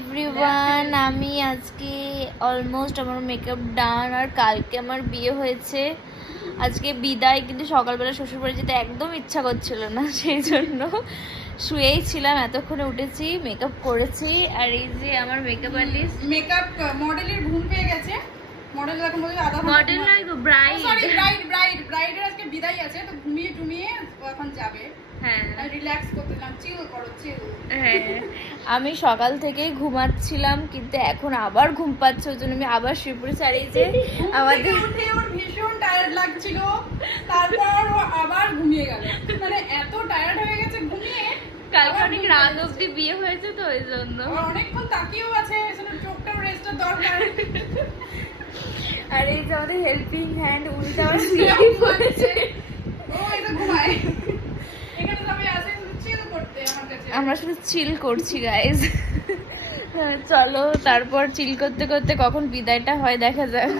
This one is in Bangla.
এভরিওয়ান, আমি আজকে অলমোস্ট আমার মেকআপ ডান, আর কালকে আমার বিয়ে হয়েছে। আজকে বিদায়, কিন্তু সকালবেলা শ্বশুরবাড়ি যেতে একদম ইচ্ছা করছিল না, সেই জন্য শুয়েই ছিলাম। এতক্ষণে উঠেছি, মেকআপ করেছি, আর এই যে আমার মেকআপ আর্টিস্ট, মেকআপ মডেলের ঘুম পেয়ে গেছে। মডেল এখন বলে আধা ঘন্টা মডেল নয় গো, ব্রাইড। সরি, ব্রাইডের আজকে বিদায় আছে, তো ঘুমিয়ে টুমিয়ে এখন যাবে। হ্যাঁ রিল্যাক্স করতেলাম, চিল করো চিল। হ্যাঁ, আমি সকাল থেকেই ঘুমাচ্ছিলাম, কিন্তু এখন আবার ঘুম পাচ্ছে, ওই জন্য আমি আবার শুয়ে পড়েছি। আর এই যে আমাদের উঠে ওর ভীষণ টায়ার্ড লাগছিল, তারপর ও আবার ঘুমিয়ে গেল। মানে এত টায়ার্ড হয়ে গেছে ঘুমিয়ে। কালকে অনেক রাত অব্দি বিয়ে হয়েছে, তো ওই জন্য অনেকক্ষণ তাকিয়েও আছে, আসলে চোখটাও রেস্টের দরকার। আর এই যে আমাদের হেল্পিং হ্যান্ড, উল্টা ঘুমাচ্ছে। ও এটা ঘুমায়। এখানে সবাই আসে শুধু চিল করতে আমার কাছে। আমরা শুধু চিল করছি গাইজ। চলো, তারপর চিল করতে করতে কখন বিদায়টা হয় দেখা যাক।